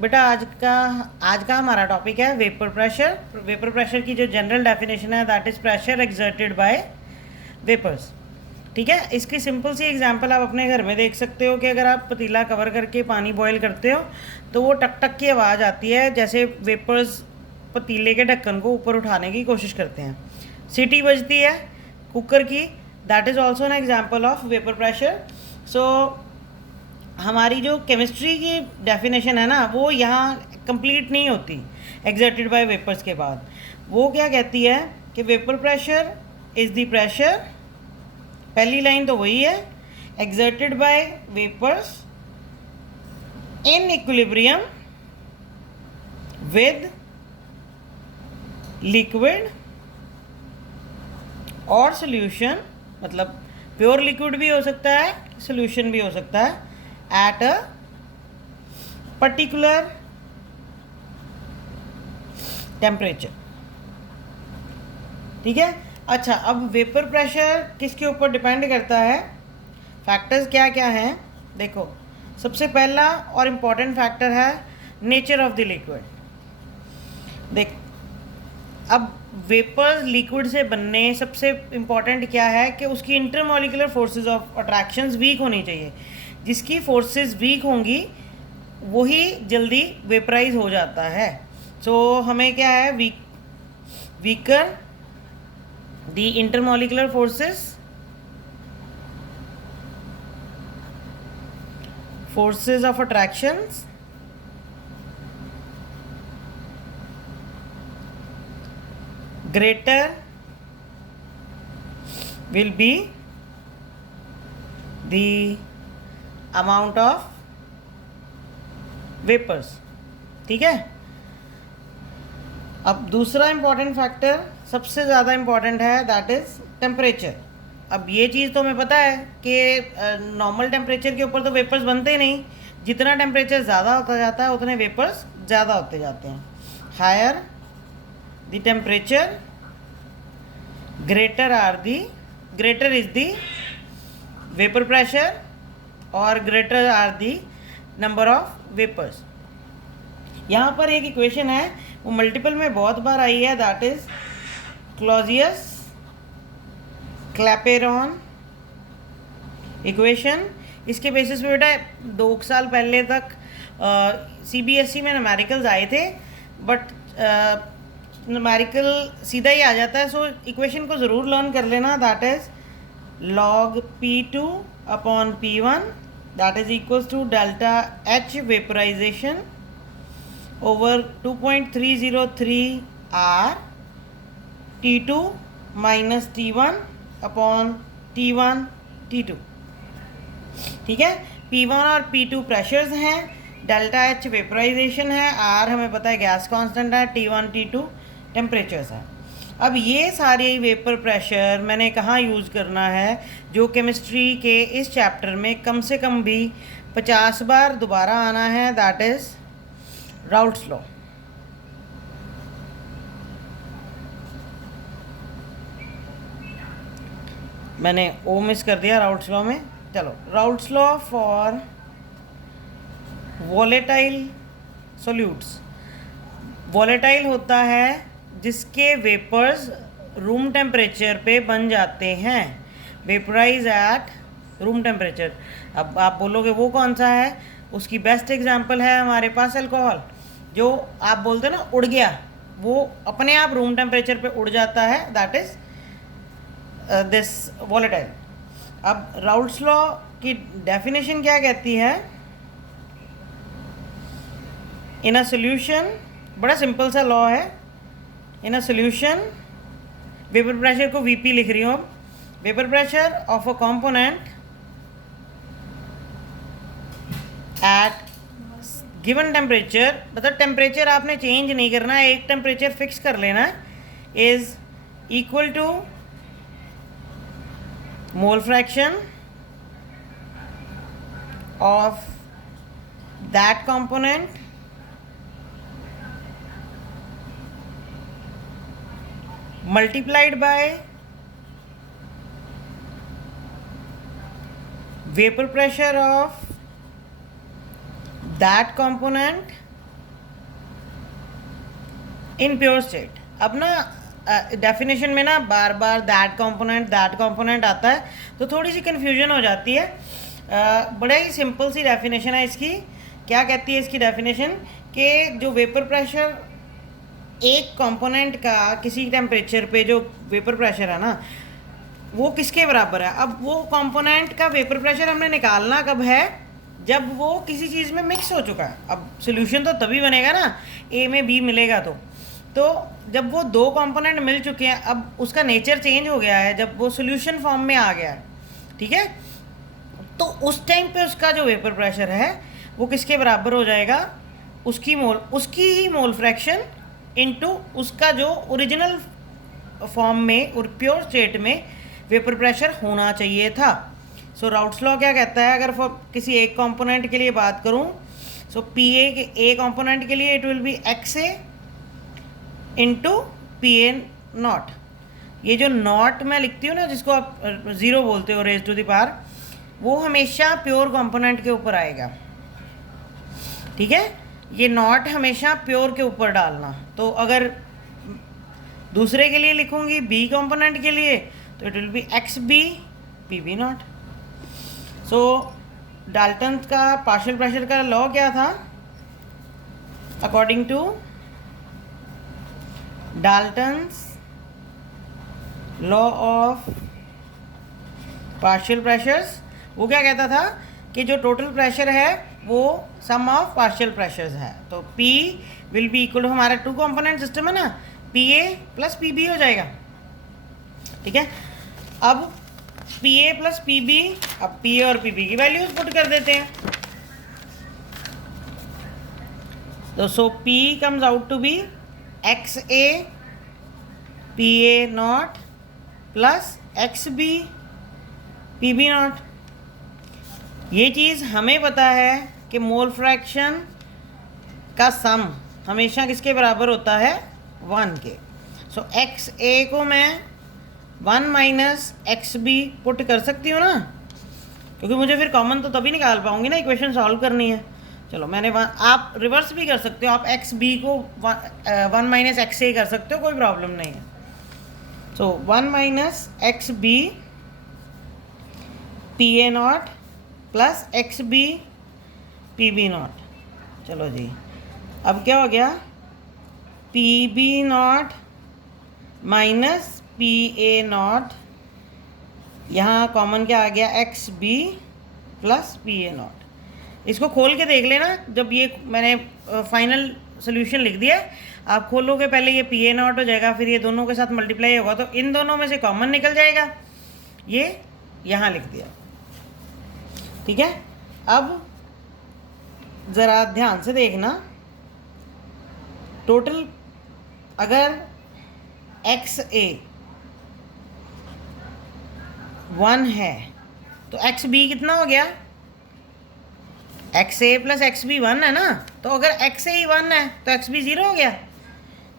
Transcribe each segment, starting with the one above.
बेटा आज का हमारा टॉपिक है वेपर प्रेशर। वेपर प्रेशर की जो जनरल डेफिनेशन है that is pressure exerted by vapours. ठीक है, इसकी सिंपल सी एग्जांपल आप अपने घर में देख सकते हो कि अगर आप पतीला कवर करके पानी बॉईल करते हो तो वो टक टक की आवाज़ आती है, जैसे वेपर्स पतीले के ढक्कन को ऊपर उठाने की कोशिश करते हैं। सीटी बजती है कुकर की, that is also an example of vapour pressure. So हमारी जो केमिस्ट्री की डेफिनेशन है ना वो यहाँ कंप्लीट नहीं होती एक्सर्टेड बाय वेपर्स के बाद। वो क्या कहती है कि vapour pressure is the pressure, पहली लाइन तो वही है, exerted by vapours in equilibrium with liquid और सोल्यूशन, मतलब प्योर लिक्विड भी हो सकता है, सोल्यूशन भी हो सकता है, एट अ पर्टिकुलर टेम्परेचर। ठीक है। अच्छा, अब वेपर प्रेशर किसके ऊपर डिपेंड करता है, फैक्टर्स क्या क्या हैं देखो। सबसे पहला और इम्पॉर्टेंट फैक्टर है नेचर ऑफ द लिक्विड। देख, अब वेपर्स लिक्विड से बनने सबसे इम्पॉर्टेंट क्या है कि उसकी intermolecular forces of attractions weak होनी चाहिए। जिसकी फोर्सेस वीक होंगी वही जल्दी वेपराइज हो जाता है। सो हमें क्या है, weaker the intermolecular forces of attractions greater will be the amount of vapors। ठीक है। अब दूसरा इंपॉर्टेंट फैक्टर सबसे ज़्यादा इंपॉर्टेंट है, दैट इज़ टेम्परेचर। अब ये चीज़ तो हमें पता है कि नॉर्मल टेम्परेचर के ऊपर तो वेपर्स बनते नहीं, जितना टेम्परेचर ज़्यादा होता जाता है उतने वेपर्स ज़्यादा होते जाते हैं। Higher the temperature greater is the vapor pressure और greater are the number of vapors। यहाँ पर एक इक्वेशन है वो मल्टीपल में बहुत बार आई है, that is Clausius Clapeyron equation. इसके बेसिस पे बेटा 2 साल पहले तक CBSE में न्यूमेरिकल्स आए थे, बट न्यूमेरिकल सीधा ही आ जाता है। सो इक्वेशन को ज़रूर लर्न कर लेना, that is log P2 upon P1 that is equals to delta H vaporisation over 2.303 R T2 minus T1 upon T1 T2। ठीक है, P1 और P2 प्रेशर्स हैं, डेल्टा H वेपराइजेशन है, R हमें पता है गैस कांस्टेंट है, T1 T2 टेम्परेचर्स है। अब ये सारे वेपर प्रेशर मैंने कहाँ यूज़ करना है, जो केमिस्ट्री के इस चैप्टर में कम से कम भी 50 बार दोबारा आना है, दैट इज़ राउल्ट्स लॉ। मैंने ओ मिस कर दिया राउल्ट्स लॉ में। चलो, Raoult's law for volatile solutes. Volatile होता है जिसके वेपर्स रूम टेम्परेचर पे बन जाते हैं, वेपराइज एट रूम टेम्परेचर। अब आप बोलोगे वो कौन सा है, उसकी बेस्ट एग्जांपल है हमारे पास अल्कोहल। जो आप बोलते हो ना उड़ गया, वो अपने आप रूम टेम्परेचर पे उड़ जाता है, दैट इज दिस वॉलेटाइल। अब राउल्ट्स लॉ की डेफिनेशन क्या कहती है, इन अ सोल्यूशन, बड़ा सिंपल सा लॉ है, in a solution, vapour pressure को VP लिख रही हूँ, vapour pressure of a component at given temperature, मतलब टेम्परेचर आपने चेंज नहीं करना है, एक टेम्परेचर फिक्स कर लेना, is equal to mole fraction of that component multiplied by vapor pressure of that component in pure state. अब ना डेफिनेशन में ना बार बार दैट कंपोनेंट आता है तो थोड़ी सी कन्फ्यूजन हो जाती है। बड़ा ही सिंपल सी डेफिनेशन है इसकी। क्या कहती है इसकी डेफिनेशन कि जो वेपर प्रेशर एक कंपोनेंट का किसी टेम्परेचर पे जो वेपर प्रेशर है ना वो किसके बराबर है। अब वो कंपोनेंट का वेपर प्रेशर हमने निकालना कब है, जब वो किसी चीज़ में मिक्स हो चुका है। अब सोल्यूशन तो तभी बनेगा ना ए में बी मिलेगा तो जब वो दो कंपोनेंट मिल चुके हैं, अब उसका नेचर चेंज हो गया है, जब वो सोल्यूशन फॉर्म में आ गया है, ठीक है, तो उस टाइम पे उसका जो वेपर प्रेशर है वो किसके बराबर हो जाएगा, उसकी ही मोल फ्रैक्शन इनटू उसका जो ओरिजिनल फॉर्म में और प्योर स्टेट में वेपर प्रेशर होना चाहिए था। सो राउट्स लॉ क्या कहता है, अगर किसी एक कंपोनेंट के लिए बात करूं, सो पी ए कंपोनेंट के लिए it will be X A into P A not. ये जो नॉट मैं लिखती हूँ ना, जिसको आप ज़ीरो बोलते हो रेज टू द पावर, वो हमेशा प्योर कंपोनेंट के ऊपर आएगा, ठीक है। ये नॉट हमेशा प्योर के ऊपर डालना। तो अगर दूसरे के लिए लिखूंगी बी कंपोनेंट के लिए तो it will be X B P B naught. So Dalton का पार्शियल प्रेशर का लॉ क्या था, according to Dalton's law of partial pressures, वो क्या कहता था कि जो टोटल प्रेशर है वो सम ऑफ पार्शियल प्रेशर्स है। तो P will be equal to, हमारा टू कंपोनेंट सिस्टम है ना, P A plus P B हो जाएगा, ठीक है। अब P A plus P B, अब पी ए और पी बी की वैल्यूज पुट कर देते हैं। तो so P comes out to be X A P A naught plus X B P B naught. ये चीज़ हमें पता है कि मोल फ्रैक्शन का सम हमेशा किसके बराबर होता है, 1 के। सो एक्स ए को मैं 1 माइनस एक्स बी पुट कर सकती हूँ ना, क्योंकि मुझे फिर कॉमन तो तभी निकाल पाऊंगी ना, इक्वेशन सॉल्व करनी है। चलो मैंने आप रिवर्स भी कर सकते हो, आप एक्स बी को 1 माइनस एक्स ए कर सकते हो, कोई प्रॉब्लम नहीं है। So 1 minus X B P A naught plus X B P B naught. चलो जी, अब क्या हो गया, P B naught minus P A naught, यहाँ कॉमन क्या आ गया, X B plus P A naught. इसको खोल के देख लेना, जब ये मैंने फाइनल सोल्यूशन लिख दिया, आप खोलोगे पहले ये पी ए नॉट हो जाएगा, फिर ये दोनों के साथ मल्टीप्लाई होगा तो इन दोनों में से कॉमन निकल जाएगा, ये यहाँ लिख दिया, ठीक है। अब ज़रा ध्यान से देखना, टोटल अगर एक्स ए 1 है तो एक्स बी कितना हो गया, एक्स ए प्लस एक्स बी 1 है ना, तो अगर एक्स ए 1 है तो एक्स बी 0 हो गया,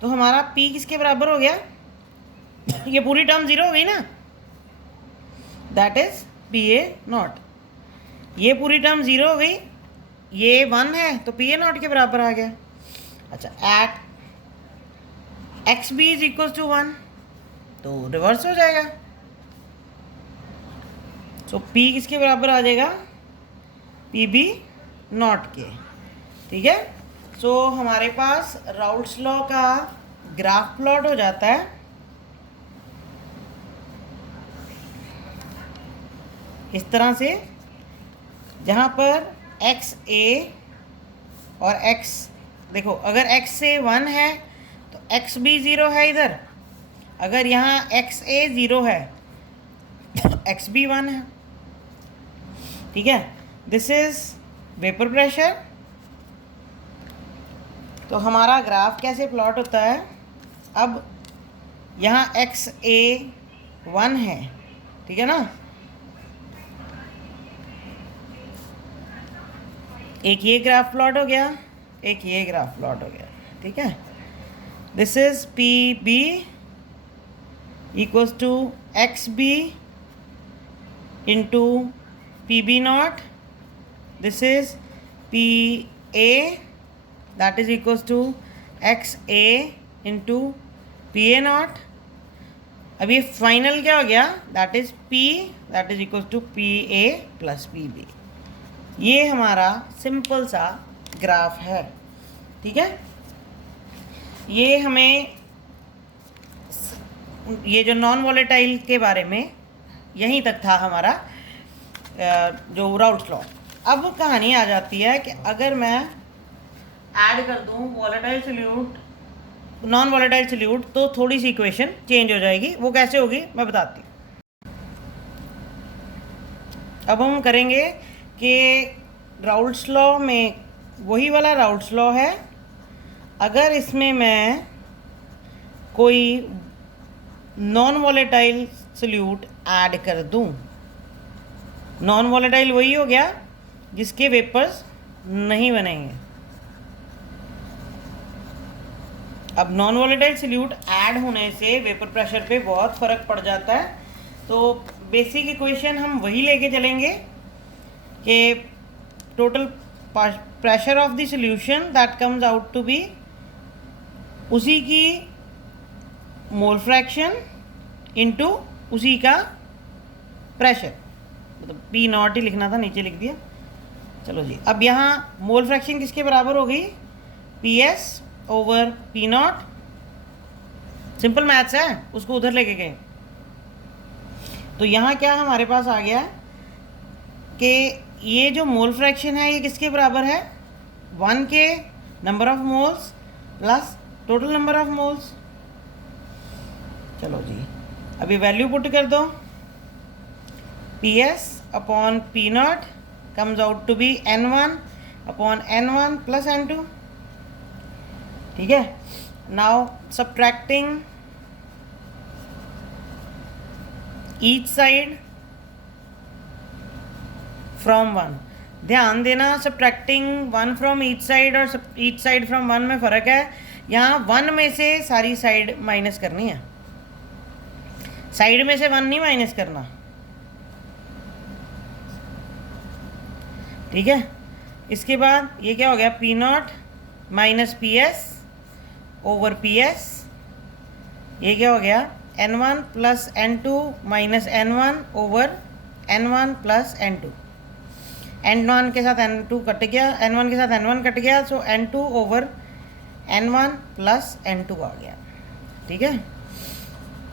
तो हमारा पी किसके बराबर हो गया, ये पूरी टर्म 0 हो गई ना, that is P A not. ये पूरी टर्म 0 हो गई, ये 1 है तो पी ए नॉट के बराबर आ गया। अच्छा, at X B is equal to 1 तो रिवर्स हो जाएगा। सो पी किसके बराबर आ जाएगा, पी बी नॉट के, ठीक है। सो हमारे पास राउट्स लॉ का ग्राफ प्लॉट हो जाता है। इस तरह से, जहाँ पर एक्स ए और एक्स, देखो अगर एक्स ए 1 है तो एक्स बी 0 है इधर, अगर यहाँ एक्स ए 0 है तो एक्स बी 1 है, ठीक है। This is vapour pressure. तो हमारा ग्राफ कैसे प्लॉट होता है, अब यहाँ एक्स ए 1 है, ठीक है ना, एक ये ग्राफ प्लॉट हो गया, एक ये ग्राफ प्लॉट हो गया, ठीक है। This is P B equals to x B into P B naught, this is P A that is equals to x A into P A naught. अब ये फाइनल क्या हो गया, that is P, that is equal to P A plus P B. ये हमारा simple सा graph है। ठीक है, ये हमें ये जो नॉन वॉलेटाइल के बारे में यहीं तक था हमारा जो राउट्स लॉ। अब कहानी आ जाती है कि अगर मैं ऐड कर दूं volatile solute non volatile solute तो थोड़ी सी इक्वेशन चेंज हो जाएगी। वो कैसे होगी मैं बताती हूँ। अब हम करेंगे कि राउट्स लॉ में वही वाला राउट्स लॉ है, अगर इसमें मैं कोई नॉन वॉलेटाइल सॉल्यूट ऐड कर दूं। नॉन वॉलेटाइल वही हो गया जिसके वेपर्स नहीं बनेंगे। अब नॉन वॉलेटाइल सॉल्यूट ऐड होने से वेपर प्रेशर पे बहुत फ़र्क पड़ जाता है। तो बेसिक इक्वेशन हम वही लेके चलेंगे कि total pressure of the solution that comes out to be उसी की मोल फ्रैक्शन इनटू उसी का प्रेशर, मतलब पी नॉट ही लिखना था, नीचे लिख दिया। चलो जी, अब यहाँ मोल फ्रैक्शन किसके बराबर हो गई, P S over P not. Simple maths है, उसको उधर लेके गए। तो यहाँ क्या हमारे पास आ गया कि ये जो मोल फ्रैक्शन है ये किसके बराबर है, 1 के number of moles plus total number of moles. चलो जी, अभी वैल्यू पुट कर दो, P S upon P naught comes out to be N1 upon N1 plus N2। ठीक है, now subtracting each side from 1। ध्यान देना, सब्ट्रैक्टिंग 1 फ्रॉम ईच साइड और ईच साइड फ्रॉम 1 में फ़र्क है। यहाँ 1 में से सारी साइड माइनस करनी है, साइड में से 1 नहीं माइनस करना। ठीक है, इसके बाद ये क्या हो गया, P naught minus P S over P S. ये क्या हो गया, N1 plus N2 minus N1 over N1 plus N2। N1 के साथ N2 कट गया, N1 के साथ N1 कट गया, सो N2 over N1 plus N2 आ गया। ठीक है,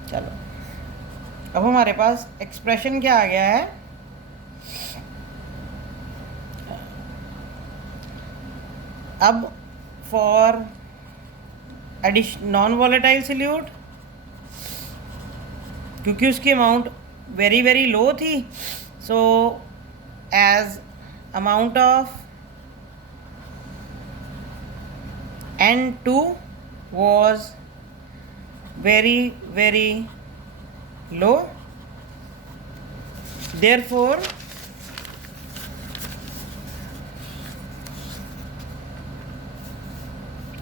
चलो अब हमारे पास एक्सप्रेशन क्या आ गया है, अब फॉर नॉन वॉलेटाइल सॉल्यूट, क्योंकि उसकी अमाउंट वेरी वेरी लो थी, so as amount of N2 was very very low, therefore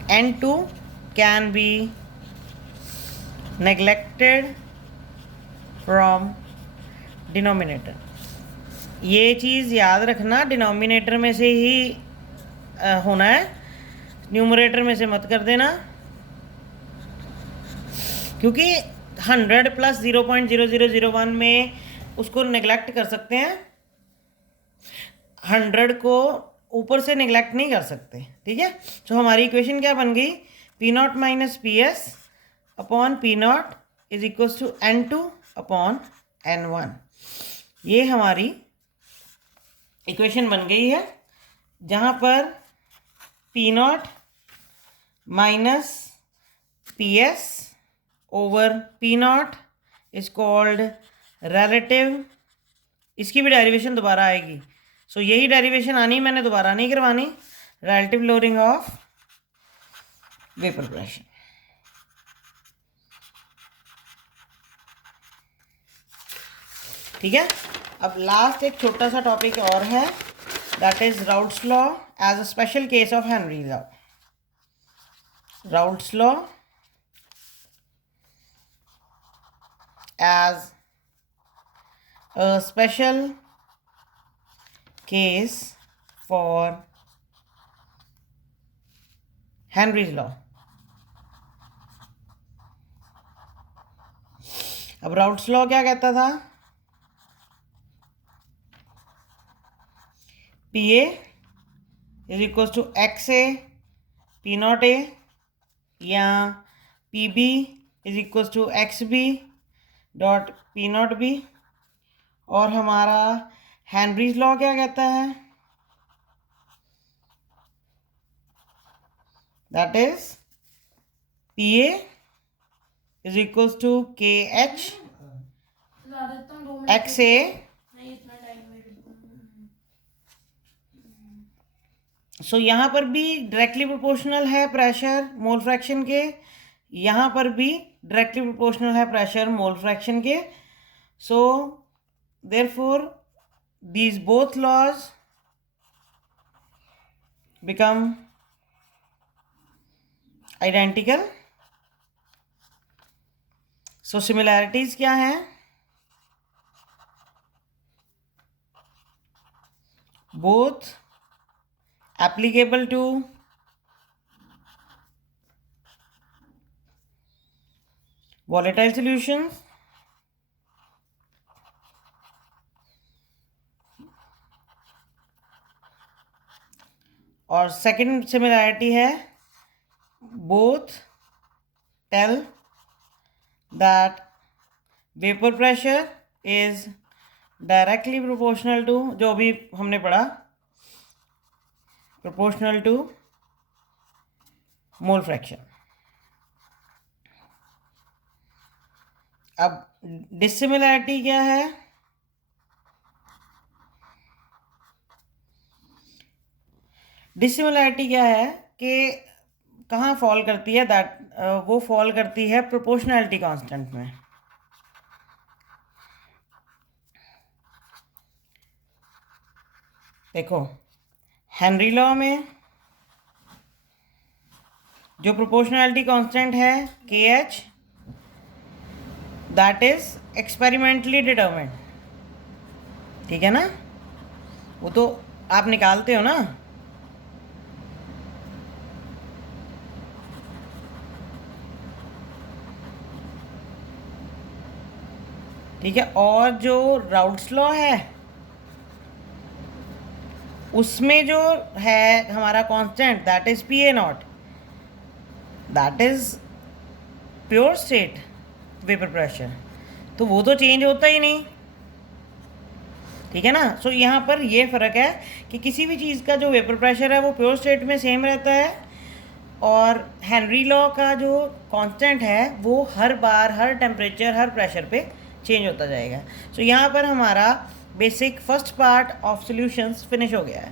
N2 can be neglected from denominator। ये चीज़ याद रखना, डिनोमिनेटर में से ही होना है, न्यूमरेटर में से मत कर देना, क्योंकि 100 प्लस 0.0001 में उसको नेग्लेक्ट कर सकते हैं, 100 को ऊपर से नेग्लेक्ट नहीं कर सकते। ठीक है, तो हमारी इक्वेशन क्या बन गई, P naught minus P S upon P naught is equal to N2 upon N1। ये हमारी इक्वेशन बन गई है, जहाँ पर P naught minus P S over P naught is called relative. इसकी भी डेरिवेशन दोबारा आएगी, सो यही डेरिवेशन आनी, मैंने दोबारा नहीं करवानी, relative lowering of vapour pressure. ठीक है, अब लास्ट एक छोटा सा टॉपिक और है, that is Raoult's law as a special case of Henry law. Raoult's law as a special case for Henry's law। अब राउट्स लॉ क्या कहता था? P A is equal to x A P not A, या P B is equal to x B dot P not B. और हमारा Henry's law क्या कहता है? That is P A is equal to K H x ए। सो यहाँ पर भी directly proportional है प्रेशर मोल फ्रैक्शन के, यहाँ पर भी डायरेक्टली प्रोपोर्शनल है प्रेशर मोल फ्रैक्शन के। So therefore these both laws become identical. So similarities क्या हैं? Both applicable to volatile solutions और सेकंड सिमिलैरिटी है both tell that vapor pressure is directly proportional to, जो अभी हमने पढ़ा, proportional to मोल फ्रैक्शन। अब डिसिमिलैरिटी क्या है? डिसिमिलैरिटी क्या है कि कहाँ फॉल करती है? दैट वो फॉल करती है प्रोपोर्शनैलिटी कांस्टेंट में। देखो हेनरी लॉ में जो प्रोपोर्शनैलिटी कांस्टेंट है के H, that is experimentally determined, ठीक है ना? वो तो आप निकालते हो ना। ठीक है, और जो राउट्स लॉ है उसमें जो है हमारा constant that is P A not, that is pure state vapour pressure, तो वो तो चेंज होता ही नहीं, ठीक है ना? सो यहाँ पर ये फ़र्क है कि किसी भी चीज़ का जो वेपर प्रेशर है वो प्योर स्टेट में सेम रहता है, और हेनरी लॉ का जो कांस्टेंट है वो हर बार हर टेम्परेचर हर प्रेशर पे चेंज होता जाएगा। सो यहाँ पर हमारा basic first part of solutions finish हो गया है।